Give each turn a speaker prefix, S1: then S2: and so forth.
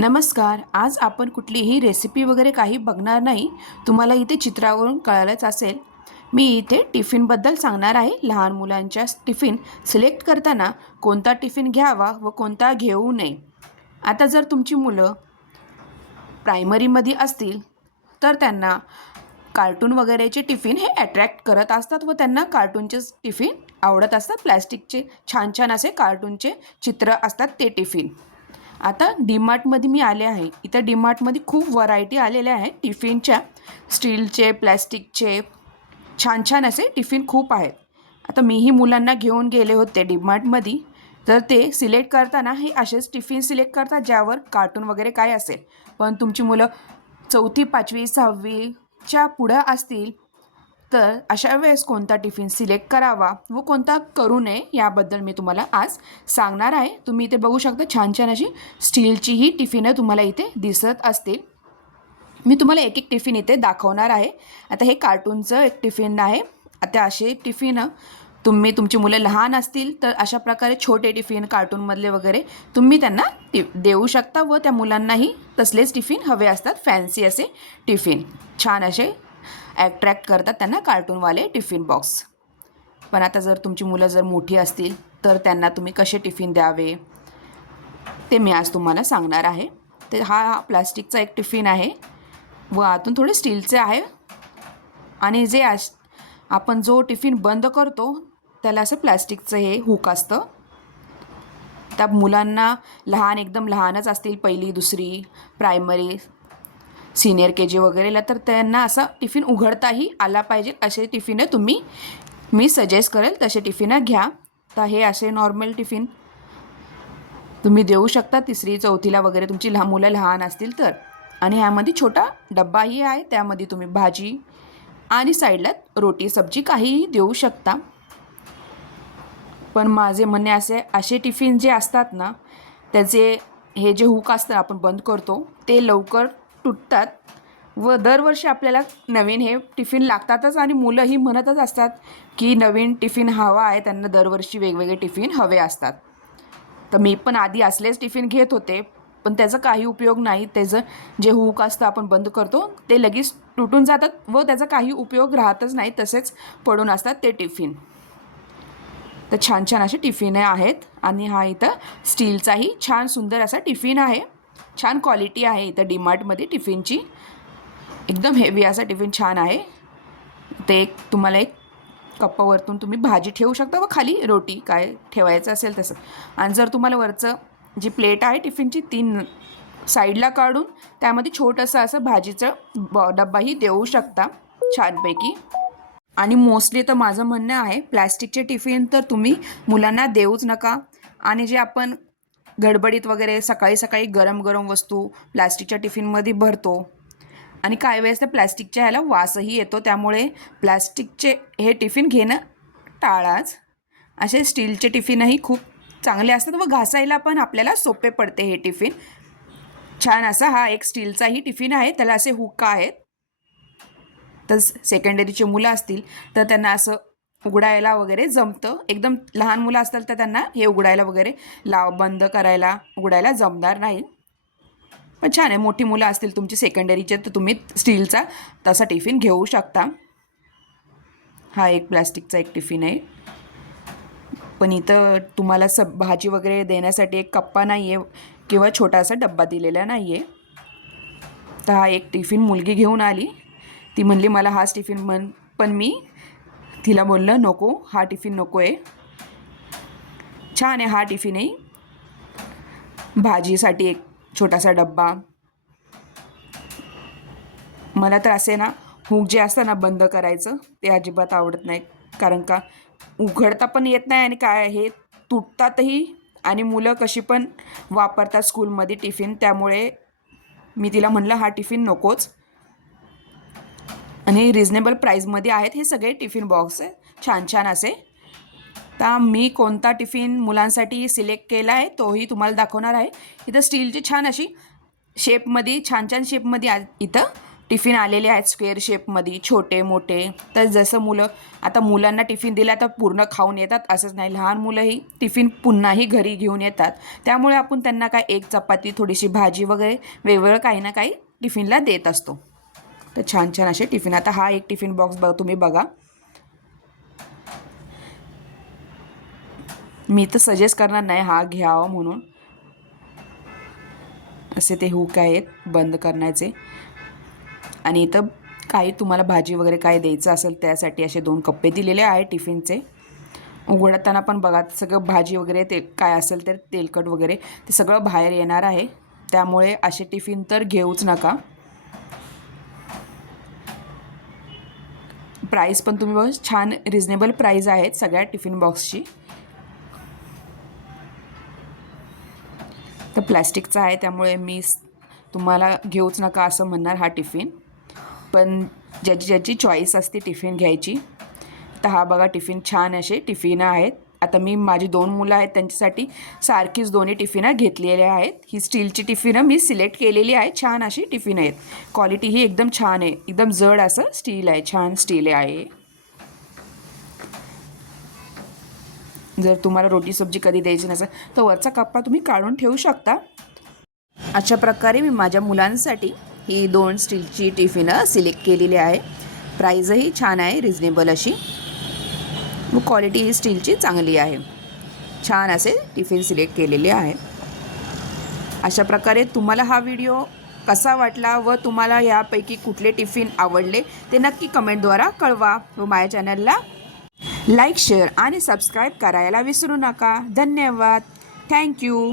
S1: नमस्कार आज आपण कुठलीही रेसिपी वगैरे काही बघणार नाही तुम्हाला इथे चित्रावरून कळालंच असेल. मी इथे टिफिनबद्दल सांगणार आहे. लहान मुलांच्या टिफिन सिलेक्ट करताना कोणता टिफिन घ्यावा व कोणता घेऊ नये. आता जर तुमची मुलं प्रायमरीमध्ये असतील तर त्यांना कार्टून वगैरेचे टिफिन हे अट्रॅक्ट करत असतात व त्यांना कार्टूनचे टिफिन आवडत असतात. प्लॅस्टिकचे छान छान असे कार्टूनचे चित्र असतात ते टिफिन आता डीमार्टमध्ये मी आले आहे. इथं डीमार्टमध्ये खूप व्हरायटी आलेल्या आहेत. टिफिनच्या स्टीलचे प्लॅस्टिकचे छान छान असे टिफिन खूप आहेत. आता मीही मुलांना घेऊन गेले होते डीमार्टमध्ये तर ते सिलेक्ट करताना हे असेच टिफिन सिलेक्ट करतात ज्यावर कार्टून वगैरे काय असेल. पण तुमची मुलं चौथी पाचवी सहावीच्या पुढं असतील तर अशा वेळेस कोणता टिफिन सिलेक्ट करावा व कोणता करू नये याबद्दल मी तुम्हाला आज सांगणार आहे. तुम्ही इथे बघू शकता छान छान अशी स्टीलचीही टिफिनं तुम्हाला इथे दिसत असतील. मी तुम्हाला एक एक टिफिन इथे दाखवणार आहे. आता हे कार्टूनचं एक टिफिन आहे. आता असे टिफिन तुम्ही तुमची मुलं लहान असतील तर अशा प्रकारे छोटे टिफिन कार्टूनमधले वगैरे तुम्ही त्यांना टि देऊ शकता व त्या मुलांनाही तसलेच टिफिन हवे असतात. फॅन्सी असे टिफिन. छान असे ॲट्रॅक्ट करतात त्यांना कार्टूनवाले टिफिन बॉक्स. पण आता जर तुमची मुलं जर मोठी असतील तर त्यांना तुम्ही कसे टिफिन द्यावे? ते मी आज तुम्हाला सांगणार आहे. ते हा प्लास्टिकचा एक टिफिन आहे व आतून थोडे स्टीलचे आहे. आणि जे अश आपण जो टिफिन बंद करतो त्याला असं प्लॅस्टिकचं हे हुक असतं. त्या मुलांना लहान एकदम लहानच असतील पहिली दुसरी प्रायमरी सिनियर के जी वगैरेला तर त्यांना असा टिफिन उघडताही आला पाहिजे असे टिफिनं तुम्ही मी सजेस्ट करेल तसे टिफिनं घ्या. तर हे असे नॉर्मल टिफिन तुम्ही देऊ शकता तिसरी चौथीला वगैरे तुमची लहान मुलं लहान असतील तर. आणि ह्यामध्ये छोटा डब्बाही आहे त्यामध्ये तुम्ही भाजी आणि साईडला रोटी सब्जी काहीही देऊ शकता. पण माझे म्हणणे असे असे टिफिन जे असतात ना त्याचे हे जे हुक असतं आपण बंद करतो ते लवकर तुटतात व दरवर्षी आपल्याला नवीन हे टिफिन लागतातच आणि मुलंही म्हणतच असतात की नवीन टिफिन हवा आहे त्यांना दरवर्षी वेगवेगळे टिफिन हवे असतात. तर मी पण आधी असलेच टिफिन घेत होते पण त्याचा काही उपयोग नाही. त्याचं जे हुक असतं आपण बंद करतो ते लगेच तुटून जातात व त्याचा काही उपयोग राहतच नाही तसेच पडून असतात ते टिफिन. तर छान छान असे टिफिन आहेत आणि हा इथं स्टीलचाही छान सुंदर असा टिफिन आहे. छान क्वालिटी आहे इथं डीमार्टमध्ये टिफिनची. एकदम हेवी असा टिफिन छान आहे. ते एक तुम्हाला एक कप्पावरतून तुम्ही भाजी ठेवू शकता व खाली रोटी काय ठेवायचं असेल तसं. आणि जर तुम्हाला वरचं जी प्लेट आहे टिफिनची तीन साईडला काढून त्यामध्ये छोटंसं असं भाजीचं ब डब्बाही देऊ शकता छानपैकी. आणि मोस्टली तर माझं म्हणणं आहे प्लॅस्टिकचे टिफिन तर तुम्ही मुलांना देऊच नका. आणि जे आपण गडबडीत वगैरे सकाळी सकाळी गरम गरम वस्तू प्लॅस्टिकच्या टिफिनमध्ये भरतो. आणि काही वेळेस त्या प्लॅस्टिकच्या ह्याला वासही येतो. त्यामुळे प्लॅस्टिकचे हे टिफिन घेणं टाळाच. असे स्टीलचे टिफिनही खूप चांगले असतात व घासायला पण आपल्याला सोपे पडते हे टिफिन. छान असा हा एक स्टीलचाही टिफिन आहे. त्याला असे हुक्का आहेत. तर सेकंडरीचे मुलं असतील तर त्यांना असं उघडायला वगैरे जमतं. एकदम लहान मुलं असतात तर त्यांना हे उघडायला वगैरे लाव बंद करायला उघडायला जमणार नाही. पण छान आहे. मोठी मुलं असतील तुमची सेकंडरीचे तर तुम्ही स्टीलचा तसा टिफिन घेऊ शकता. हा एक प्लॅस्टिकचा एक टिफिन आहे. पण इथं तुम्हाला सब भाजी वगैरे देण्यासाठी एक कप्पा नाही आहे किंवा छोटासा डब्बा दिलेला नाही आहे तर हा एक टिफिन मुलगी घेऊन आली. ती म्हणली मला हाच टिफिन म्हण पण मी तिला बोललं नको हा टिफिन नको आहे छान आहे हा टिफिनही. भाजीसाठी एक छोटासा डब्बा. मला तर असे ना हुक जे असतं ना बंद करायचं ते अजिबात आवडत नाही. कारण का उघडता पण येत नाही आणि काय हे तुटतातही आणि मुलं कशी पण वापरतात स्कूलमध्ये टिफिन त्यामुळे मी तिला म्हणलं हा टिफिन नकोच. आणि रिजनेबल प्राईजमध्ये आहेत हे सगळे टिफिन बॉक्स आहे. छान छान असे. तर मी कोणता टिफिन मुलांसाठी सिलेक्ट केला आहे तोही तुम्हाला दाखवणार आहे. इथं स्टीलची छान अशी शेपमध्ये छान छान शेपमध्ये आ इथं टिफिन आलेले आहेत. स्क्वेअर शेपमध्ये छोटे मोठे. तर जसं मुलं आता मुलांना टिफिन दिला तर पूर्ण खाऊन येतात असंच नाही. लहान मुलंही टिफिन पुन्हाही घरी घेऊन येतात. त्यामुळे आपण त्यांना काय एक चपाती थोडीशी भाजी वगैरे वेगवेगळं काही ना काही टिफिनला देत असतो. तर छान छान असे टिफिन. आता हा एक टिफिन बॉक्स बघा तुम्ही बघा. मी तर सजेस्ट करणार नाही हा घ्यावा म्हणून. असे ते हुक आहेत बंद करण्याचे. आणि इथं काही तुम्हाला भाजी वगैरे काय द्यायचं असेल त्यासाठी असे दोन कप्पे दिलेले आहे टिफिनचे. उघडताना पण बघा सगळं भाजी वगैरे ते काय असेल तर तेलकट वगैरे ते सगळं बाहेर येणार आहे. त्यामुळे असे टिफिन तर घेऊच नका. प्राईस पण तुम्ही बघा छान रिजनेबल प्राईज आहेत सगळ्या टिफिन बॉक्सची तर प्लॅस्टिकचा आहे त्यामुळे मी तुम्हाला घेऊच नका असं म्हणणार हा टिफिन पण ज्याची ज्याची चॉईस असते टिफिन घ्यायची तर हा बघा टिफिन छान असे टिफिन आहेत. आता मी माझी दोन मुलं आहेत त्यांच्यासाठी सारखीच दोन्ही टिफिनं घेतलेल्या आहेत. ही स्टीलची टिफिनं मी सिलेक्ट केलेली आहे. छान अशी टिफिन आहेत. क्वालिटी ही एकदम छान आहे. एकदम जड असं स्टील आहे. छान स्टील आहे. जर तुम्हाला रोटी सब्जी कधी द्यायची नसेल तर वरचा कप्पा तुम्ही काढून ठेवू शकता. अशा प्रकारे मी माझ्या मुलांसाठी ही दोन स्टीलची टिफिनं सिलेक्ट केलेली आहे. प्राईजही छान आहे. रिजनेबल अशी. व क्वालिटी ही स्टीलची चांगली आहे. छान असे टिफिन सिलेक्ट केलेले आहे. अशा प्रकारे तुम्हाला हा व्हिडिओ कसा वाटला व तुम्हाला यापैकी कुठले टिफिन आवडले ते नक्की कमेंटद्वारा कळवा व माझ्या चॅनलला लाईक शेअर आणि सबस्क्राईब करायला विसरू नका. धन्यवाद. थँक्यू